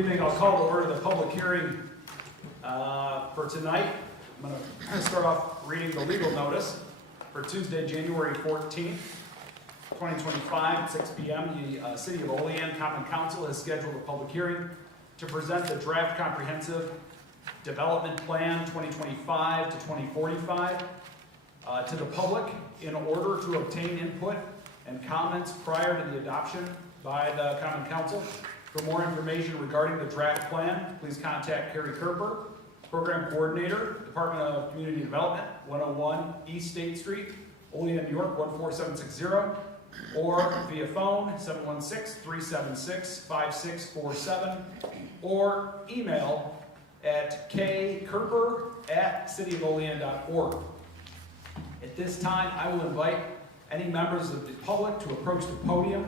evening. I'll call to order the public hearing for tonight. I'm going to start off reading the legal notice for Tuesday, January 14th, 2025 at 6 p.m. The City of Olean Common Council has scheduled a public hearing to present the draft comprehensive development plan 2025 to 2045 to the public in order to obtain input and comments prior to the adoption by the Common Council. For more information regarding the draft plan, please contact Carrie Kerper, Program Coordinator, Department of Community Development, 101 East State Street, Olean, New York, 14760, or via phone, 716-376-5647, or email at kkerper@cityofolean.org. At this time, I will invite any members of the public to approach the podium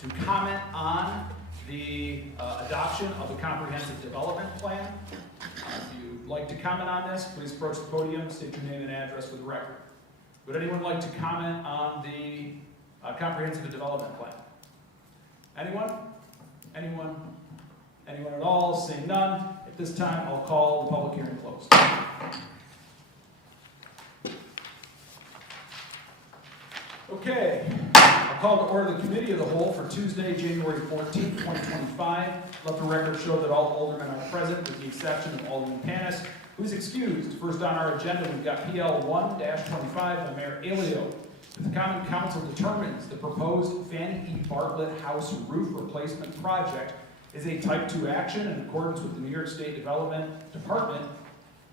to comment on the adoption of the comprehensive development plan. If you'd like to comment on this, please approach the podium, state your name and address for the record. Would anyone like to comment on the comprehensive development plan? Anyone? Anyone? Anyone at all? Seeing none, at this time I'll call the public hearing closed. Okay, I'll call to order the Committee of the Whole for Tuesday, January 14th, 2025. Let the record show that all aldermen are present with the exception of Alderman Panis, who is excused. First on our agenda, we've got PL 1-25 by Mayor Alio. The Common Council determines the proposed Fannie E. Bartlett House roof replacement project is a Type 2 action in accordance with the New York State Department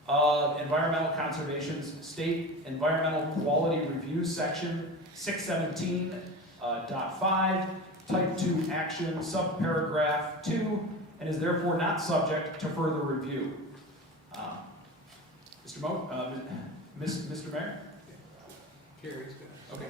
of Environmental Conservation's State Environmental Quality Review Section 617.5, Type 2 action, subparagraph 2, and is therefore not subject to further review. Mr. Mayor? Carrie's good. Okay.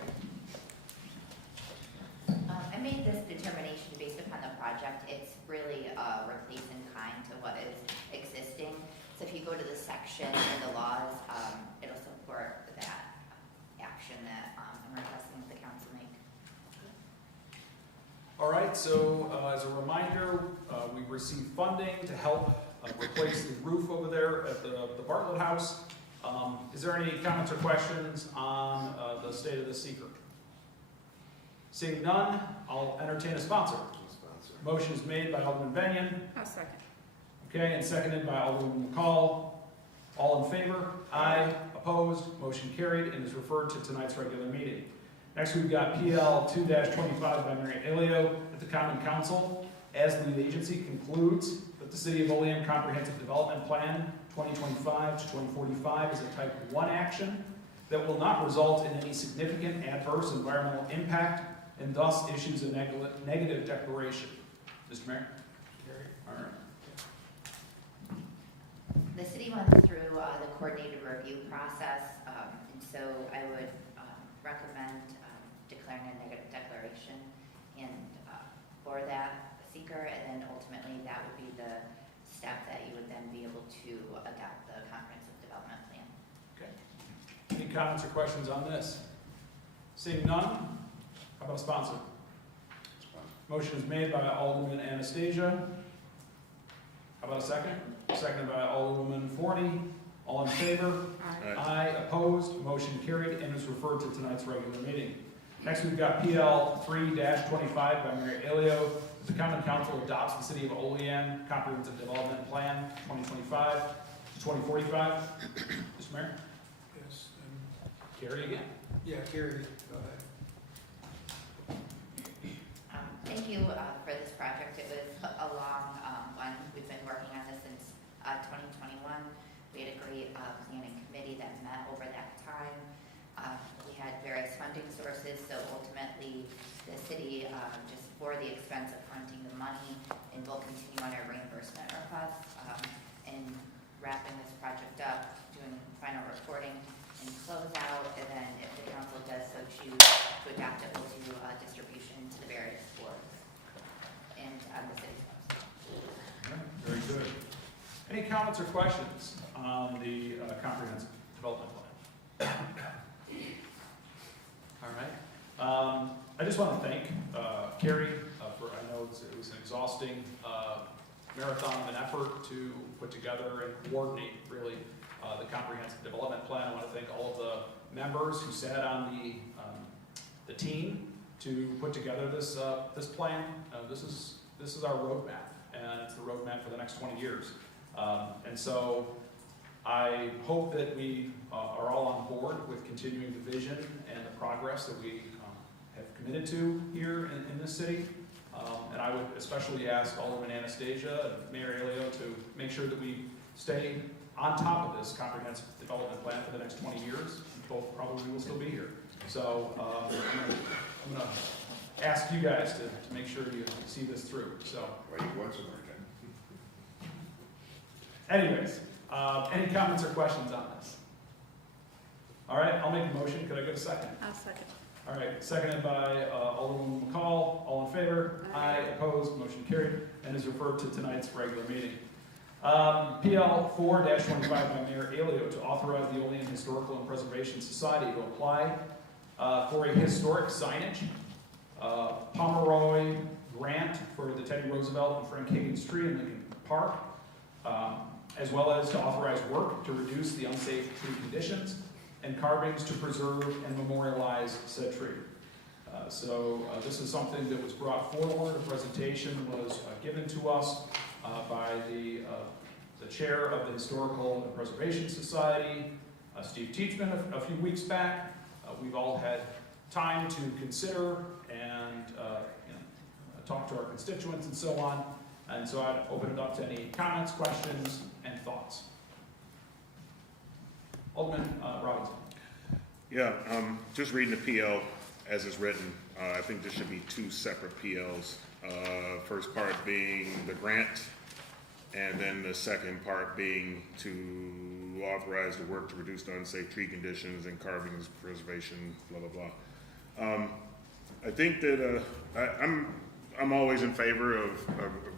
I made this determination based upon the project. It's really a replace in kind to what is existing. So if you go to the section in the laws, it'll support that action that I'm requesting that the council make. All right, so as a reminder, we received funding to help replace the roof over there at the Bartlett House. Is there any comments or questions on the state of the seeker? Seeing none, I'll entertain a sponsor. Motion is made by Alderman Benyon. I'll second. Okay, and seconded by Alderman McCall. All in favor? Aye. Opposed? Motion carried and is referred to tonight's regular meeting. Next, we've got PL 2-25 by Mary Alio at the Common Council. As the agency concludes that the City of Olean Comprehensive Development Plan 2025 to 2045 is a Type 1 action that will not result in any significant adverse environmental impact and thus issues a negative declaration. Mr. Mayor? Carrie? All right. The city went through the coordinated review process, and so I would recommend declaring a negative declaration and for that seeker, and then ultimately that would be the step that you would then be able to adopt the comprehensive development plan. Okay. Any comments or questions on this? Seeing none, how about a sponsor? Motion is made by Alderman Anastasia. How about a second? Seconded by Alderwoman Forney. All in favor? Aye. Aye. Opposed? Motion carried and is referred to tonight's regular meeting. Next, we've got PL 3-25 by Mary Alio. The Common Council adopts the City of Olean Comprehensive Development Plan 2025 to 2045. Mr. Mayor? Yes. Carrie again. Yeah, Carrie, go ahead. Thank you for this project. It was a long one. We've been working on this since 2021. We had a great planning committee that met over that time. We had various funding sources, so ultimately the city just bore the expense of fronting the money, and we'll continue on our reimbursement requests and wrapping this project up, doing final reporting and close out, and then if the council does so choose to adopt it, we'll do distribution to the various boards and the city's website. Very good. Any comments or questions on the comprehensive development plan? All right. I just want to thank Carrie for, I know know it was an exhausting marathon of an effort to put together and coordinate really the comprehensive development plan. I want to thank all of the members who sat on the team to put together this plan. This is our roadmap, and it's the roadmap for the next 20 years. And so I hope that we are all on board with continuing the vision and the progress that we have committed to here in this city. And I would especially ask Alderman Anastasia and Mayor Aleo to make sure that we stay on top of this comprehensive development plan for the next 20 years. Both probably will still be here. So I'm going to ask you guys to make sure you see this through. So, anyways, any comments or questions on this? All right, I'll make a motion. Could I get a second? I'll second. All right, seconded by Alderman McCall. All in favor? Aye. Opposed? Motion carried and is referred to tonight's regular meeting. PL 4-25 by Mayor Aleo to authorize the Olean Historical and Preservation Society to apply for a historic signage Pomeroy grant for the Teddy Roosevelt and Frank Higgins tree in Lincoln Park, as well as to authorize work to reduce the unsafe tree conditions and carvings to preserve and memorialize said tree. So this is something that was brought forward. A presentation was given to us by the chair of the Historical and Preservation Society, Steve Teachman, a few weeks back. We've all had time to consider and talk to our constituents and so on. And so I'd open it up to any comments, questions, and thoughts. Alderman Robinson. Yeah, just reading the PL as it's written, I think there should be two separate PLs. First part being the grant, and then the second part being to authorize the work to reduce the unsafe tree conditions and carvings, preservation, blah, blah, blah. I think that I'm always in favor of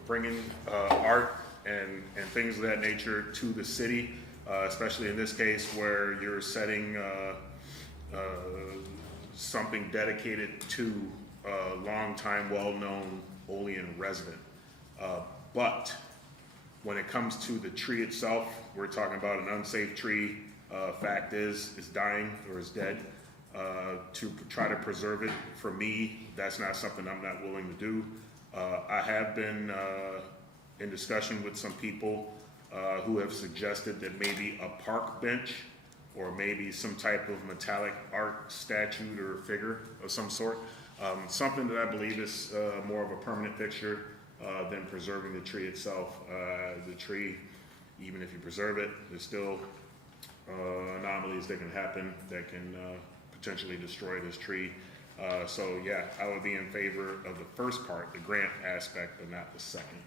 bringing art and things of that nature to the city, especially in this case where you're setting something dedicated to a long-time, well-known Olean resident. But when it comes to the tree itself, we're talking about an unsafe tree. Fact is, it's dying or is dead. To try to preserve it, for me, that's not something I'm not willing to do. I have been in discussion with some people who have suggested that maybe a park bench or maybe some type of metallic art statue or figure of some sort. Something that I believe is more of a permanent fixture than preserving the tree itself. The tree, even if you preserve it, there's still anomalies that can happen that can potentially destroy this tree. So yeah, I would be in favor of the first part, the grant aspect, but not the second.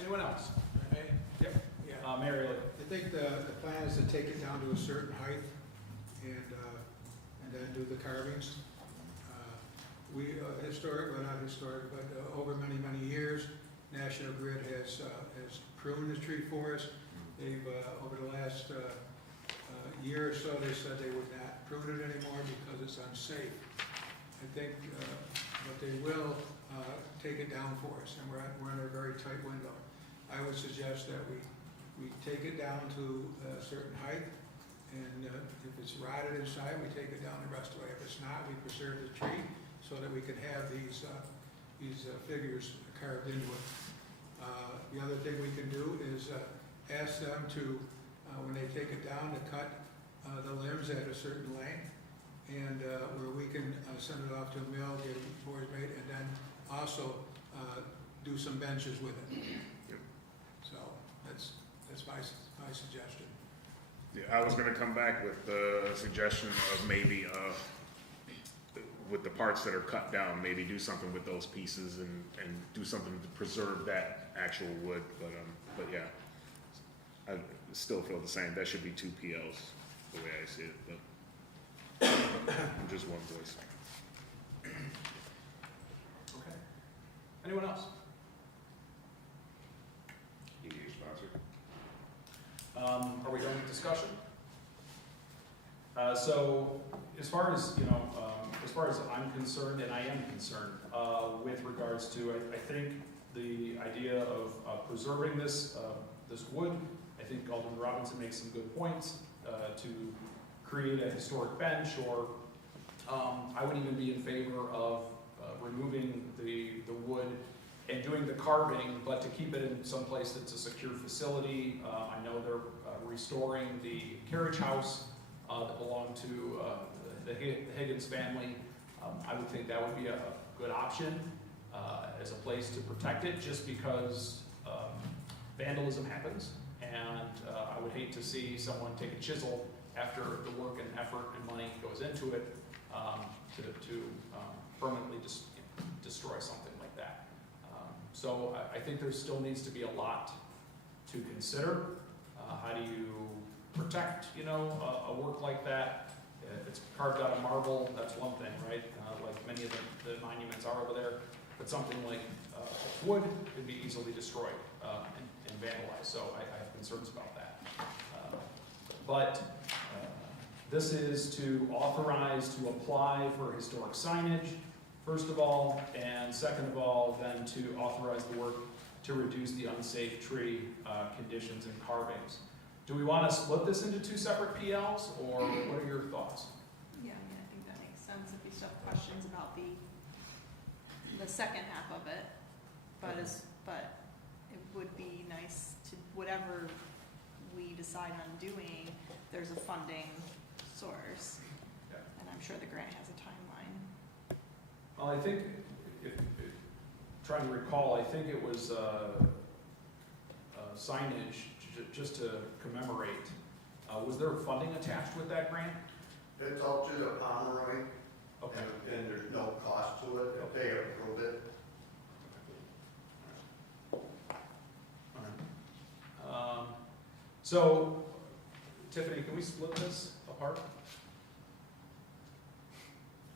Anyone else? Okay? Yep. Yeah. Mary Lee. I think the plan is to take it down to a certain height and then do the carvings. We, over many, many years, National Grid has pruned the tree for us. They've, over the last year or so, they said they would not prune it anymore because it's unsafe. I think, but they will take it down for us, and we're in a very tight window. I would suggest that we take it down to a certain height, and if it's rotted inside, we take it down the rest of the way. If it's not, we preserve the tree so that we can have these figures carved into it. The other thing we can do is ask them to, when they take it down, to cut the limbs at a certain length, and where we can send it off to a mill, get boards made, and then also do some benches with it. Yep. So that's my suggestion. Yeah, I was going to come back with the suggestion of maybe with the parts that are cut down, maybe do something with those pieces and do something to preserve that actual wood. But yeah, I still feel the same. That should be two PLs, the way I see it. But just one voice. Okay. Anyone else? You need a sponsor? Are we going to discussion? So as far as, as far as I'm concerned, and I am concerned, with regards to, I think the idea of preserving this wood, I think Alderman Robinson makes some good points, to create a historic bench, or I would even be in favor of removing the wood and doing the carving, but to keep it in some place that's a secure facility. I know they're restoring the carriage house that belonged to the Higgins family. I would think that would be a good option as a place to protect it, just because vandalism happens, and I would hate to see someone take a chisel after the work and effort and money goes into it to permanently destroy something like that. So I think there still needs to be a lot to consider. How do you protect, a work like that? If it's carved out of marble, that's one thing, right? Like many of the monuments are over there. But something like wood could be easily destroyed and vandalized. So I have concerns about that. But this is to authorize to apply for historic signage, first of all, and second of all, then to authorize the work to reduce the unsafe tree conditions and carvings. Do we want to split this into two separate PLs, or what are your thoughts? Yeah, I think that makes sense if we still have questions about the second half of it, but it would be nice to, whatever we decide on doing, there's a funding source. Yeah. And I'm sure the grant has a timeline. Well, I think, trying to recall, I think it was signage just to commemorate. Was there funding attached with that grant? It's all to the Pomeroy, Okay. and there's no cost to it, if they approve it. All right. So, Tiffany, can we split this apart? I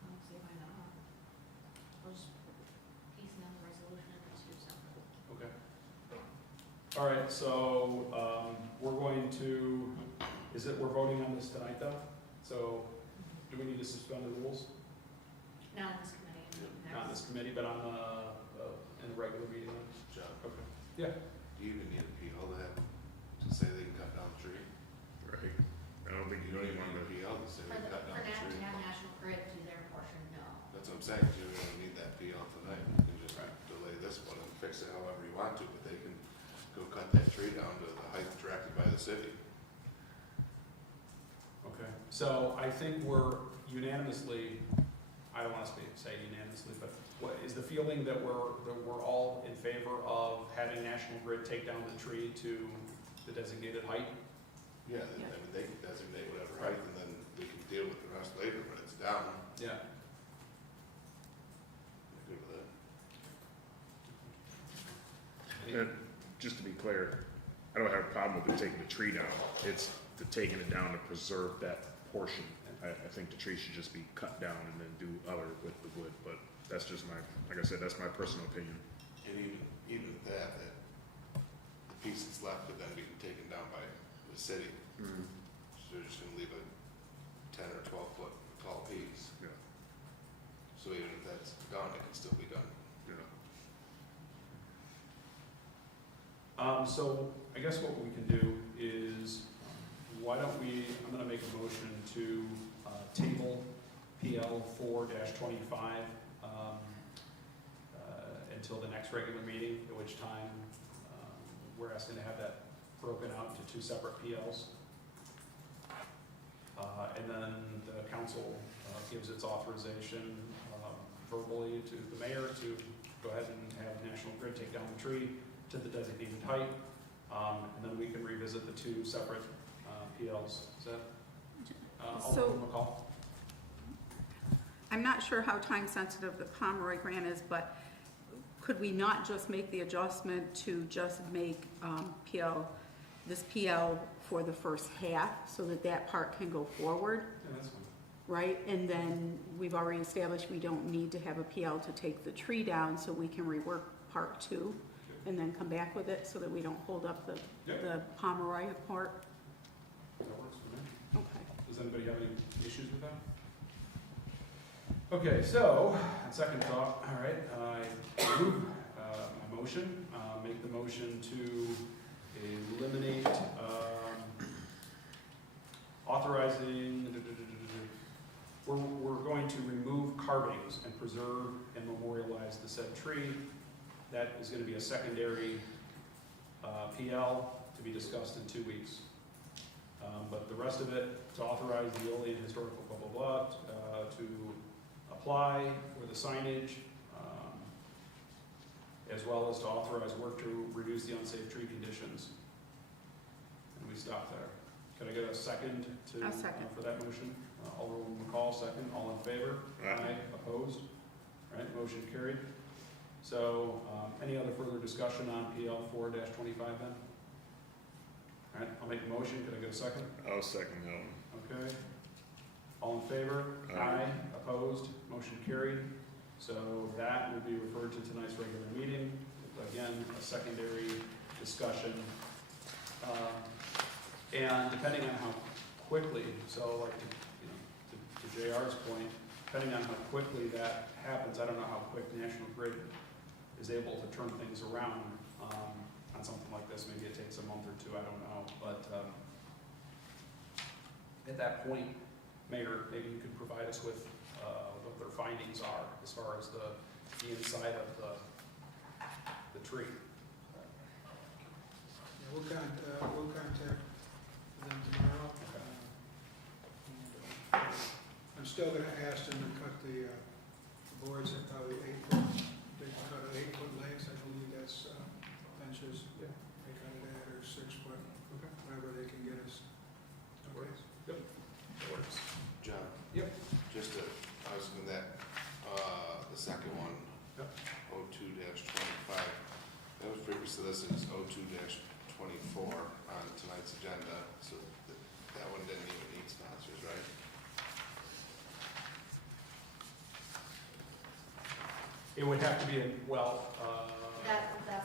don't see why not. We'll just piecemeal the resolution into two separate. Okay. All right, so we're going to, we're voting on this tonight though? So do we need to suspend the rules? Not in this committee. Not in this committee, but on in the regular meeting? John, Okay. Yeah. do you even need a PL to have, to say they can cut down a tree? Right. I don't think You don't even need a PL to say For they can cut down a to tree. have National Grid do their portion, no. That's what I'm saying, 'cause you don't need that PL tonight, you can just delay this one and fix it however you want to, but they can go cut that tree down to the height directed by the city. Okay. So I think we're unanimously, I don't want to say unanimously, but what is the feeling that we're all in favor of having National Grid take down the tree to the designated height? Yeah, I mean, they can designate whatever height, and then we can deal with the rest later, but it's down. Yeah. I'm good with that. And just to be clear, I don't have a problem with it taking the tree down. It's the taking it down to preserve that portion. I think the tree should just be cut down and then do other with the wood, but that's just like I said, that's my personal opinion. And even at that, the piece that's left could then be taken down by the city. So they're just gonna leave a 10 or 12 foot tall piece. Yeah. So even if that's done, it can still be done. Yeah. So I guess what we can do is, why don't we, I'm gonna make a motion to table PL 4-25 until the next regular meeting, at which time we're asking to have that broken out into two separate PLs. And then the council gives its authorization verbally to the mayor to go ahead and have National Grid take down the tree to the designated height. And then we can revisit the two separate PLs. Is that, So- Alderman McCall? I'm not sure how time sensitive the Pomeroy grant is, but could we not just make the adjustment to just make this PL for the first half so that that part can go forward, Yeah, that's fine. right? And then we've already established we don't need to have a PL to take the tree down, so we can rework part 2 and then come back with it so that we don't hold up the Pomeroy part. That works for me. Okay. Does anybody have any issues with that? Okay, so, on second thought, all right, I move my motion, make the motion to eliminate, authorizing, we're going to remove carvings and preserve and memorialize the said tree. That is gonna be a secondary, PL to be discussed in 2 weeks. But the rest of it, to authorize the Olean historical blah, blah, blah, to apply for the signage, as well as to authorize work to reduce the unsafe tree conditions. And we stop there. Can I get a second to? I'll second. For that motion? Alderwoman McCall, second. All in favor? Aye. Opposed? All right, motion carried. So, any other further discussion on PL 4-25 then? All right, I'll make a motion. Could I get a second? I'll second that one. Okay. All in favor? Aye. Opposed? Motion carried. So that will be referred to tonight's regular meeting. Again, a secondary discussion. And depending on how quickly, so like, to JR's point, depending on how quickly that happens, I don't know how quick National Grid is able to turn things around on something like this. Maybe it takes a month or two, I don't know. But at that point, Mayor, maybe you could provide us with what their findings are as far as the inside of the tree. Yeah, we'll contact them tomorrow. And, I'm still gonna ask them to cut the boards at probably 8 foot. They can cut an 8 foot length, I believe that's benches. Yeah. They cut it at, or 6 foot, Okay. whatever they can get us. Okay. Yep. That works. John? Yep. Just to, I was in that, the second one, Yep. 02-25, that was previously listed as 02-24 on tonight's agenda, so that one didn't even need sponsors, right? It would have to be, That's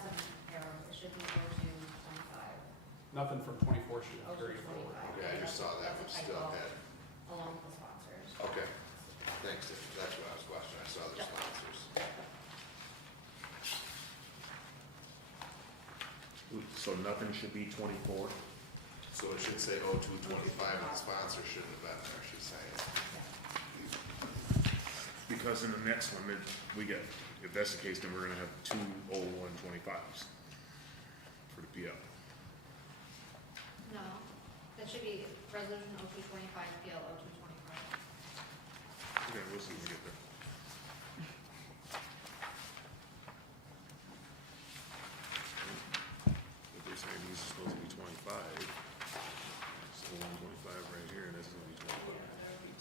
an error, it should be go to 25. nothing from 24 should Oh, carry 25. forward. Okay, I just saw that one That's a still typo, had, along with the sponsors. okay, thanks, that's what I was questioning, I saw the Yep. sponsors. So nothing should be 24? So it should say 02-25, and the sponsor shouldn't have been there, she's saying. Because in the next one, we get, if that's the case, then we're gonna have 2 0125s for the PL. No, that should be resolution 0225, PL 0225. Okay, we'll see when we get there. If they're saying these are supposed to be 25, it's the 125 right here, and that's gonna be 25. That would be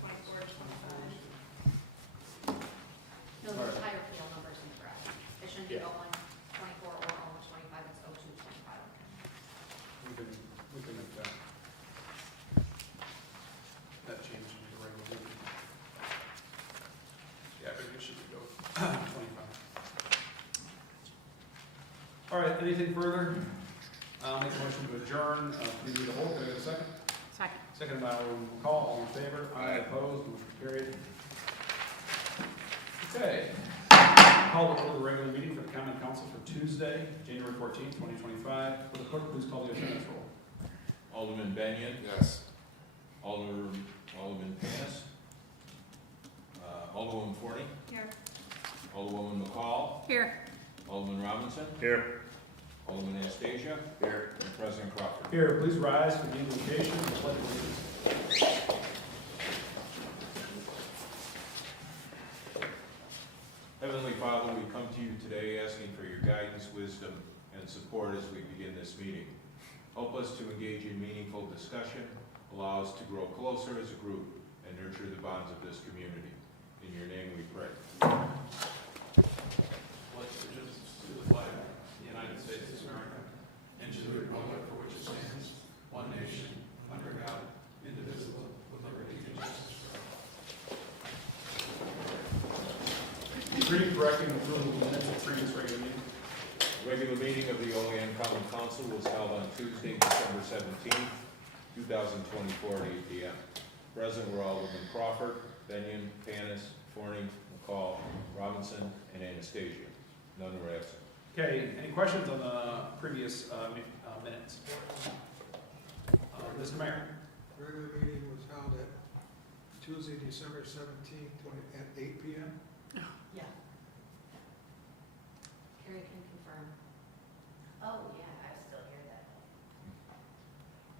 24, 25. No, Alright. the entire PL number is incorrect. It shouldn't be Yeah. 0124 or 0125, it's 0225. We can make that. That change into the regular meeting. Yeah, maybe it should go 25. All right, anything further? I'll make a motion to adjourn. Please read the whole. Can I get a second? Second. Second by Alderman McCall. All in favor? Aye. Opposed? Motion carried. Okay. Call to order the regular meeting for the common council for Tuesday, January 14th, 2025. Will the clerk please call the attendance roll? Alderman Benyon, Yes. Alderman Panis, Alderwoman Forney, Here. Alderwoman McCall, Here. Alderman Robinson, Here. Alderman Anastasia, Here. and President Crawford. Here, please rise for the invocation and the pledge of allegiance. Heavenly Father, we come to you today asking for your guidance, wisdom, and support as we begin this meeting. Help us to engage in meaningful discussion, allow us to grow closer as a group, and nurture the bonds of this community. In your name we pray. Pledge allegiance to the flag of the United States of America and to the republic for which it stands, one nation, under God, indivisible, with liberty and justice for all. Reading, correcting, approval of the minutes of previous regular meeting. Regular meeting of the Olean Common Council was held on Tuesday, December 17th, 2024 at 8 p.m. Present were Alderman Crawford, Benyon, Panis, Forney, McCall, Robinson, and Anastasia. None were absent. Okay, any questions on the previous minutes? Mr. Mayor? Regular meeting was held at Tuesday, December 17th, at 8 PM. Yeah. Carrie can confirm. Oh, yeah, I was still here that day.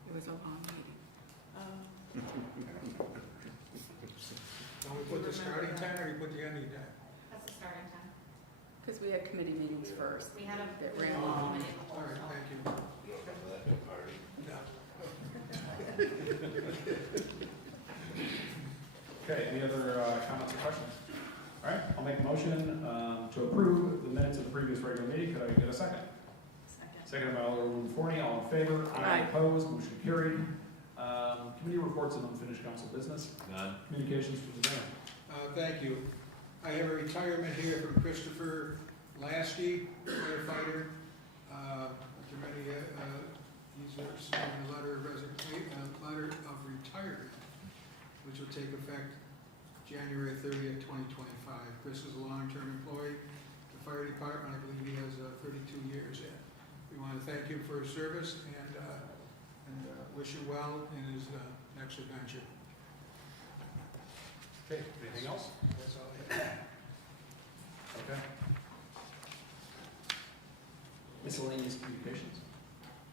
It was a long meeting. Don't we put the starting time or you put the ending time? That's the starting time. Because we had committee meetings first. We had a That we ran had a long. committee of the All whole, right, so. thank you. You don't remember that big party? No. Okay, any other comments or questions? All right, I'll make a motion to approve the minutes of the previous regular meeting. Could I get a second? Second. Second by Alderman Forney, all in favor? Aye. Opposed, motion carried. Committee reports and unfinished council business. None? Communications from the mayor. Thank you. I have a retirement here from Christopher Lasky, firefighter. After many, he's receiving a letter of resignation, a letter of retirement, which will take effect January 30th, 2025. Chris is a long-term employee at the fire department. I believe he has 32 years in. We want to thank him for his service and wish him well in his next adventure. Okay, anything else? That's all I have. Okay. Miscellaneous communications.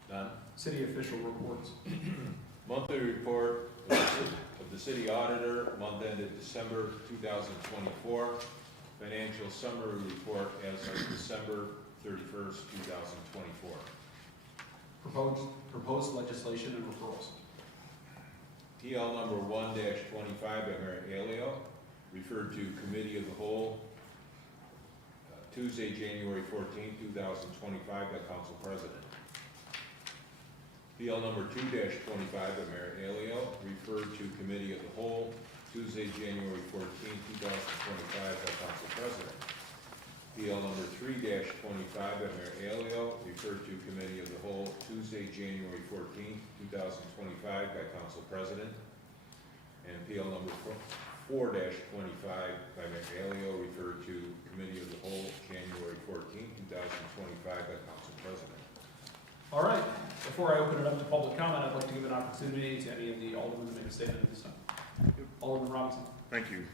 None? City official reports. Monthly report of the city auditor, month ended December 2024. Financial summary report as of December 31st, 2024. Proposed legislation and referrals. TL number 1-25 by Mayor Alio, referred to Committee of the Whole, Tuesday, January 14th, 2025 by Council President. PL number 2-25 by Mayor Alio, referred to Committee of the Whole, Tuesday, January 14th, 2025 by Council President. PL number 3-25 by Mayor Alio, referred to Committee of the Whole, Tuesday, January 14th, 2025 by Council President. And PL number 4-25 by Mayor Alio, referred to Committee of the Whole, January 14th, 2025 by Council President. All right, before I open it up to public comment, I'd like to give an opportunity to any of the aldermen to make a statement at this time. Alderman Robinson. Thank you.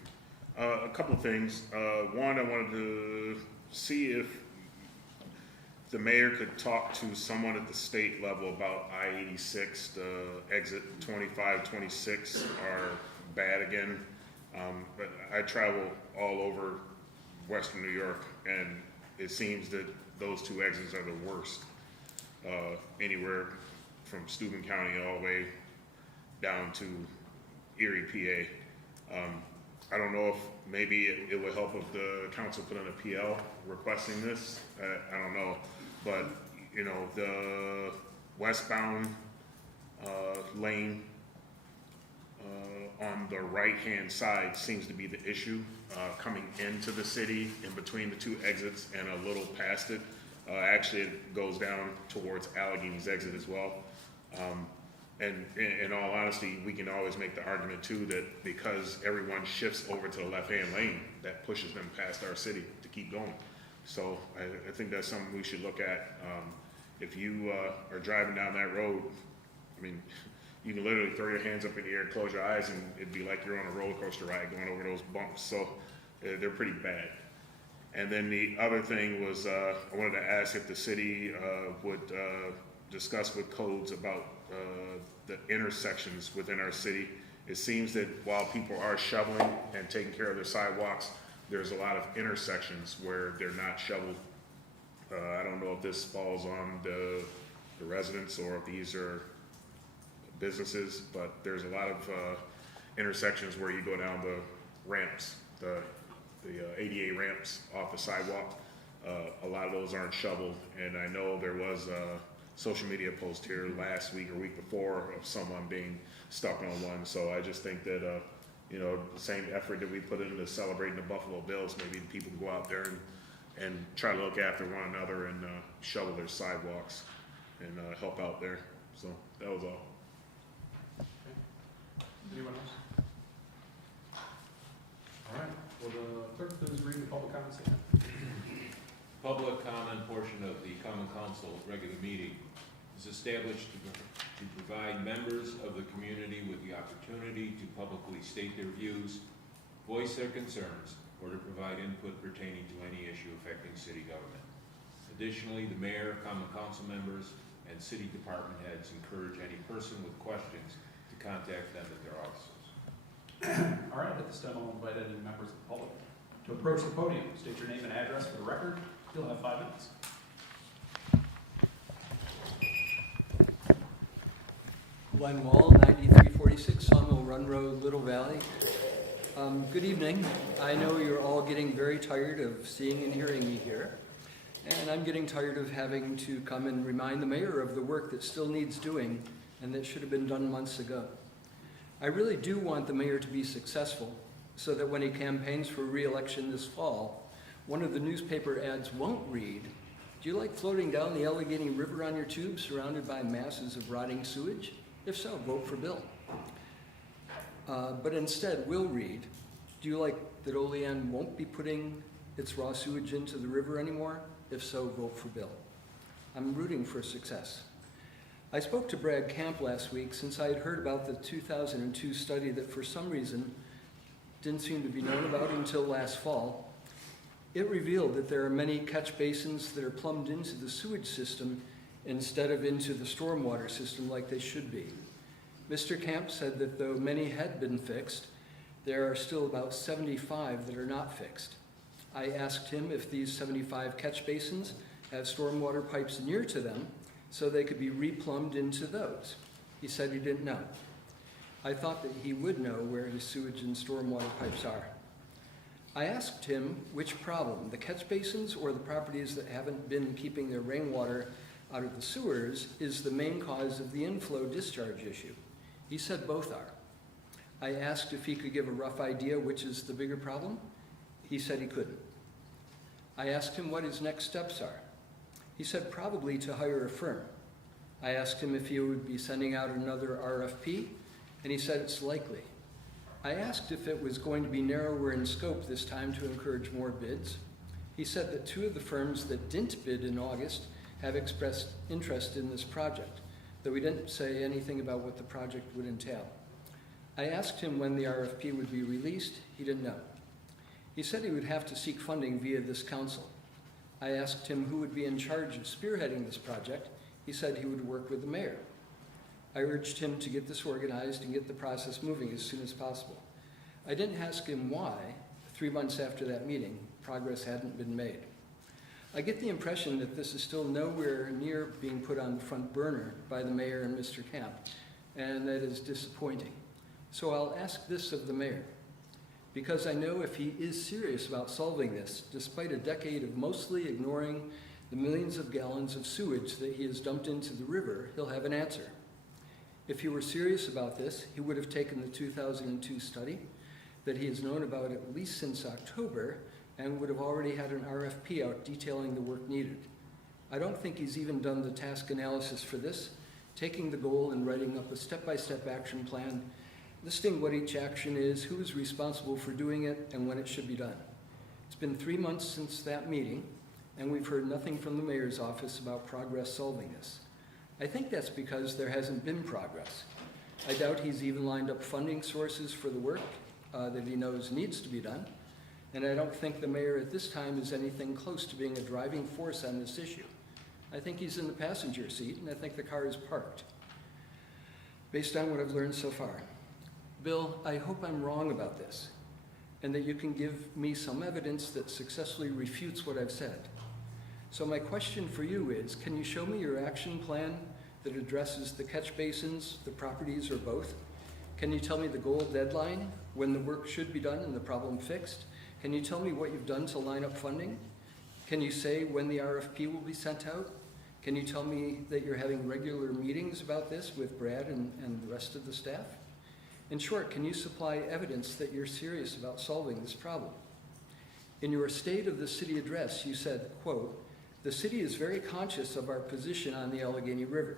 A couple of things. One, I wanted to see if the mayor could talk to someone at the state level about I-86, the exit 25, 26 are bad again. But I travel all over Western New York, and it seems that those two exits are the worst. Anywhere from Steuben County all the way down to Erie, PA. I don't know if maybe it would help if the council put in a PL requesting this. I don't know, but you know, the westbound lane on the right-hand side seems to be the issue coming into the city in between the two exits and a little past it. Actually, it goes down towards Allegheny's exit as well. And in all honesty, we can always make the argument too that because everyone shifts over to the left-hand lane, that pushes them past our city to keep going. So I think that's something we should look at. If you are driving down that road, I mean, you can literally throw your hands up in the air, close your eyes, and it'd be like you're on a roller coaster ride going over those bumps. So they're pretty bad. And then the other thing was I wanted to ask if the city would discuss with codes about the intersections within our city. It seems that while people are shoveling and taking care of their sidewalks, there's a lot of intersections where they're not shoveled. I don't know if this falls on the residents or if these are businesses, but there's a lot of intersections where you go down the ramps, the ADA ramps off the sidewalk. A lot of those aren't shoveled, and I know there was a social media post here last week or week before of someone being stuck on one. So I just think that you know, the same effort that we put into celebrating the Buffalo Bills, maybe people can go out there and try to look after one another and shovel their sidewalks and help out there. So that was all. Anyone else? comment portion of the Common Council regular meeting is established to provide members of the community with the opportunity to publicly state their views, voice their concerns, or to provide input pertaining to any issue affecting city government. Additionally, the mayor, common council members, and city department heads encourage any person with questions to contact them at their offices. All right, at this time, I'll invite any members of the public to approach the podium. State your name and address for the record. You'll have 5 minutes. Glenn Wall, 9346 Sawmill Run Road, Little Valley. Good evening. I know you're all getting very tired of seeing and hearing me here, and I'm getting tired of having to come and remind the mayor of the work that still needs doing and that should have been done months ago. I really do want the mayor to be successful so that when he campaigns for re-election this fall, one of the newspaper ads won't read, "Do you like floating down the Allegheny River on your tube surrounded by masses of rotting sewage? If so, vote for Bill." But instead will read, "Do you like that Olean won't be putting its raw sewage into the river anymore? If so, vote for Bill." I'm rooting for success. I spoke to Brad Camp last week since I had heard about the 2002 study that for some reason didn't seem to be known about until last fall. It revealed that there are many catch basins that are plumbed into the sewage system instead of into the stormwater system like they should be. Mr. Camp said that though many had been fixed, there are still about 75 that are not fixed. I asked him if these 75 catch basins have stormwater pipes near to them so they could be replumbed into those. He said he didn't know. I thought that he would know where his sewage and stormwater pipes are. I asked him which problem, the catch basins or the properties that haven't been keeping their rainwater out of the sewers, is the main cause of the inflow discharge issue. He said both are. I asked if he could give a rough idea which is the bigger problem. He said he couldn't. I asked him what his next steps are. He said probably to hire a firm. I asked him if he would be sending out another RFP, and he said it's likely. I asked if it was going to be narrower in scope this time to encourage more bids. He said that 2 of the firms that didn't bid in August have expressed interest in this project, though he didn't say anything about what the project would entail. I asked him when the RFP would be released. He didn't know. He said he would have to seek funding via this council. I asked him who would be in charge of spearheading this project. He said he would work with the mayor. I urged him to get this organized and get the process moving as soon as possible. I didn't ask him why, 3 months after that meeting, progress hadn't been made. I get the impression that this is still nowhere near being put on the front burner by the mayor and Mr. Camp, and that is disappointing. So I'll ask this of the mayor, because I know if he is serious about solving this, despite a decade of mostly ignoring the millions of gallons of sewage that he has dumped into the river, he'll have an answer. If he were serious about this, he would have taken the 2002 study that he has known about at least since October and would have already had an RFP out detailing the work needed. I don't think he's even done the task analysis for this, taking the goal and writing up a step-by-step action plan, listing what each action is, who is responsible for doing it, and when it should be done. It's been 3 months since that meeting, and we've heard nothing from the mayor's office about progress solving this. I think that's because there hasn't been progress. I doubt he's even lined up funding sources for the work that he knows needs to be done, and I don't think the mayor at this time is anything close to being a driving force on this issue. I think he's in the passenger seat, and I think the car is parked, based on what I've learned so far. Bill, I hope I'm wrong about this, and that you can give me some evidence that successfully refutes what I've said. So my question for you is, can you show me your action plan that addresses the catch basins, the properties, or both? Can you tell me the goal deadline, when the work should be done and the problem fixed? Can you tell me what you've done to line up funding? Can you say when the RFP will be sent out? Can you tell me that you're having regular meetings about this with Brad and the rest of the staff? In short, can you supply evidence that you're serious about solving this problem? In your State of the City address, you said, quote, "The city is very conscious of our position on the Allegheny River.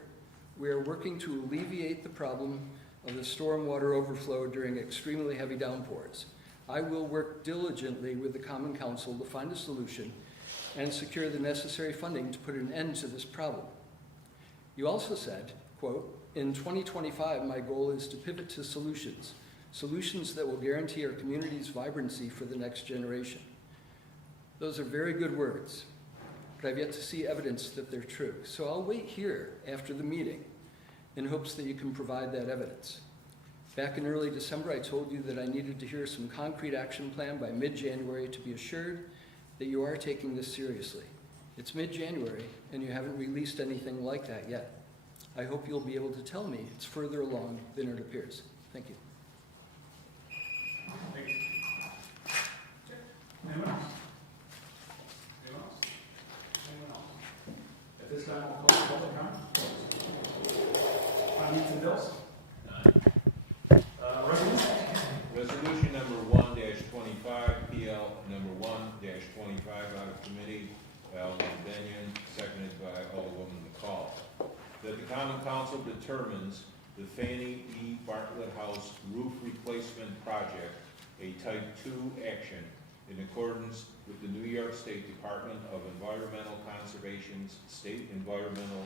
We are working to alleviate the problem of the stormwater overflow during extremely heavy downpours. I will work diligently with the Common Council to find a solution and secure the necessary funding to put an end to this problem. You also said, quote, "In 2025, my goal is to pivot to solutions that will guarantee our community's vibrancy for the next generation." Those are very good words, but I've yet to see evidence that they're true. So I'll wait here after the meeting in hopes that you can provide that evidence. Back in early December, I told you that I needed to hear some concrete action plan by mid-January to be assured that you are taking this seriously. It's mid-January, and you haven't released anything like that yet. I hope you'll be able to tell me it's further along than it appears. Thank you. Thank you. Anyone else? Anyone else? Anyone else? At this time, we'll close the public comment. Finance and bills? Resolution? Resolution number 1-25, PL number 1-25, out of committee by Alderman Benyon, seconded by Alderwoman McCall. That the Common Council determines the Fannie E. Bartlett House roof replacement project a Type 2 action in accordance with the New York State Department of Environmental Conservation's State Environmental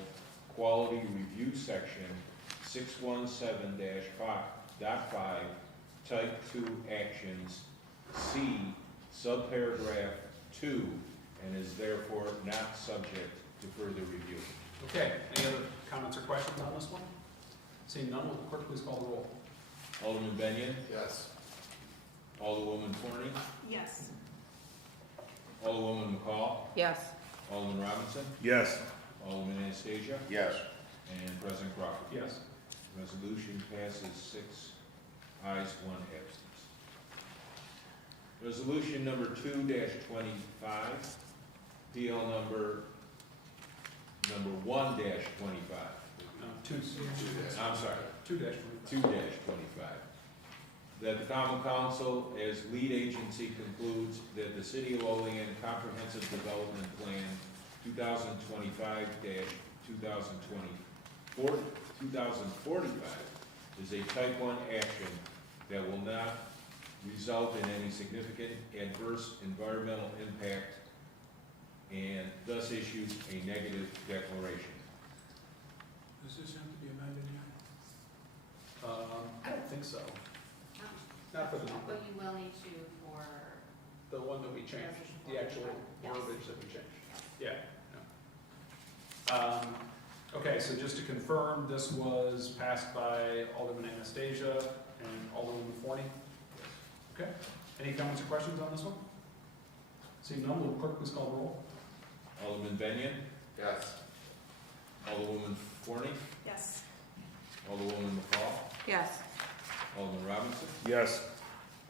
Quality Review Section 617-5.5, Type 2 Actions, C, subparagraph 2, and is therefore not subject to further review. Okay, any other comments or questions on this one? Seeing none, will the clerk please call the roll? Alderman Benyon, Yes. Alderwoman Forney, Yes. Alderwoman McCall, Yes. Alderman Robinson, Yes. Alderman Anastasia, Yes. and President Crawford. Yes. Resolution passes 6 ayes, 1 absence. Resolution number 2-25, PL number 1-25. I'm sorry, 2-25. That the Common Council, as lead agency, concludes that the City of Olean Comprehensive Development Plan 2025 is a Type 1 action that will not result in any significant adverse environmental impact and thus issues a negative declaration. Does this have to be amended yet? I don't think so. No, Not for the number, but you will need to for, the one that we changed, the actual Yes. verbiage that we changed. Yeah. Okay, so just to confirm, this was passed by Alderman Anastasia and Alderman Forney? Okay, any comments or questions on this one? Seeing none, will the clerk please call the roll? Alderman Benyon, Yes. Alderwoman Forney, Yes. Alderwoman McCall, Yes. Alderman Robinson, Yes.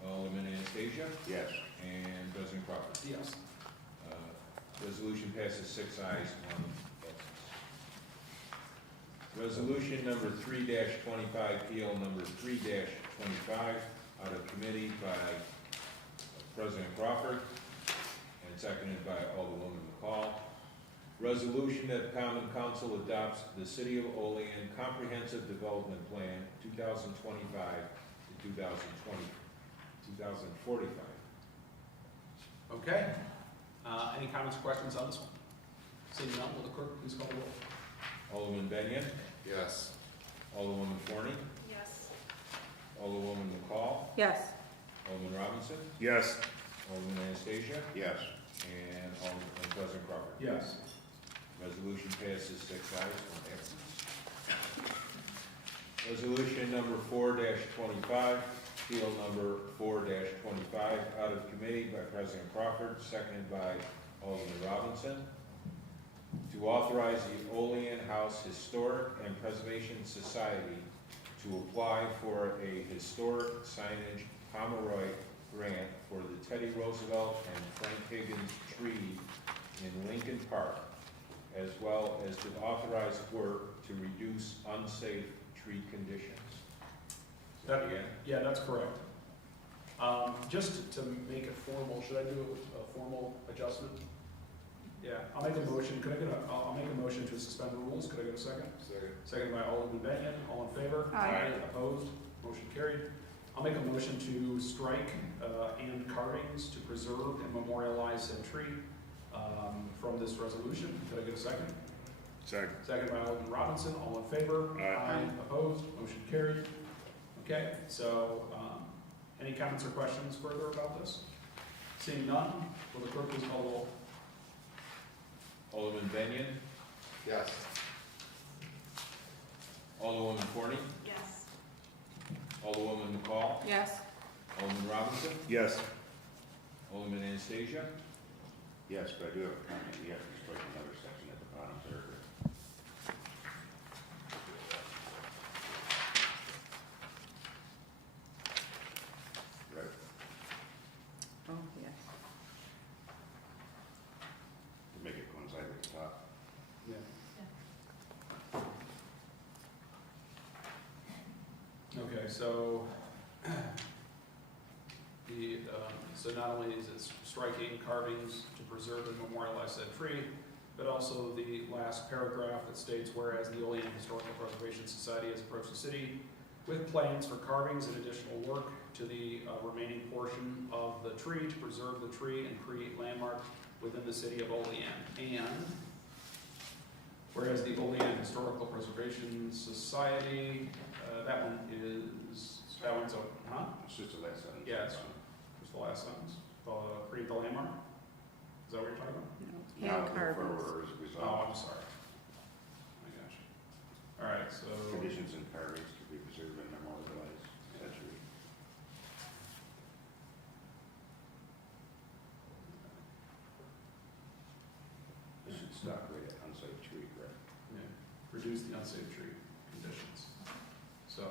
Alderman Anastasia, Yes. and President Crawford. Yes. Resolution passes 6 ayes, 1 absence. Resolution number 3-25, PL number 3-25, out of committee by President Crawford and seconded by Alderwoman McCall. Resolution that the Common Council adopts the City of Olean Comprehensive Development Plan 2025 to 2045. Okay, any comments or questions on this one? Seeing none, will the clerk please call the roll? Alderman Benyon, Yes. Alderwoman Forney, Yes. Alderwoman McCall, Yes. Alderman Robinson, Yes. Alderman Anastasia, Yes. and President Crawford. Yes. Resolution passes 6 ayes, 1 absence. Resolution number 4-25, PL number 4-25, out of committee by President Crawford, seconded by Alderman Robinson, to authorize the Olean House Historic and Preservation Society to apply for a historic signage Pomeroy grant for the Teddy Roosevelt and Frank Higgins tree in Lincoln Park, as well as to authorize work to reduce unsafe tree conditions. That- Again? Yeah, that's correct. Just to make it formal, should I do it with a formal adjustment? Yeah, I'll make a motion, I'll make a motion to suspend the rules, could I get a second? Second. Second by Alderman Benyon, all in favor? Aye. Opposed, motion carried. I'll make a motion to strike and carvings to preserve and memorialize said tree. from this resolution. Could I get a second? Second. Second by Alderman Robinson, all in favor? Aye. Opposed, motion carried. Okay, so, any comments or questions further about this? Seeing none, will the clerk please call the roll? Alderman Benyon, Yes. Alderwoman Forney, Yes. Alderwoman McCall, Yes. Alderman Robinson, Yes. Alderman Anastasia, Yes, but I do have a comment. You have to strike another section at the bottom paragraph. Right. Oh, yes. To make it coincide with the top. Yeah. Okay, so, so not only is it striking carvings to preserve and memorialize said tree, but also the last paragraph that states, whereas the Olean Historical Preservation Society has approached the city with plans for carvings and additional work to the remaining portion of the tree to preserve the tree and create landmark within the city of Olean. And whereas the Olean Historical Preservation Society, that one's open, huh? It's just the last sentence. Yeah, it's just the last sentence. Create the landmark? Is that what you're talking about? No, hand carvings. Oh, I'm sorry. I got you. All right, so, Conditions and carvings to be preserved and memorialized. Century. This should stop right at unsafe tree, correct? yeah, reduce the unsafe tree conditions. So,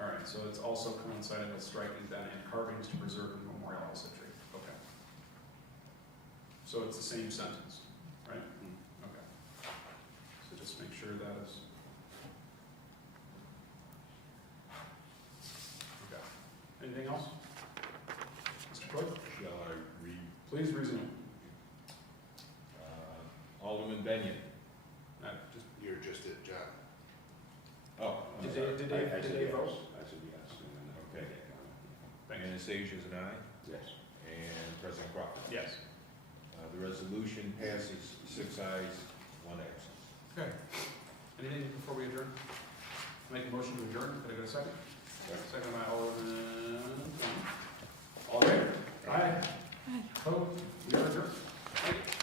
all right, so it's also coinciding with striking that and carvings to preserve and memorialize the tree. Okay. So it's the same sentence, right? Okay. So just make sure that is. Okay. Anything else? Mr. Clerk, shall I read? please resume. Alderman Benyon. Just, You're just at John. Oh, I'm did sorry. they I said vote? yes. I said yes. And then I Okay. made that comment. Thank you. Anastasia's an aye, Yes. and President Crawford. Yes. The resolution passes 6 ayes, 1 absent. Okay. Anything before we adjourn? Make a motion to adjourn. Can I get a second? Second by Alderman. All in favor? Aye. Opposed? We are adjourned. Thank you.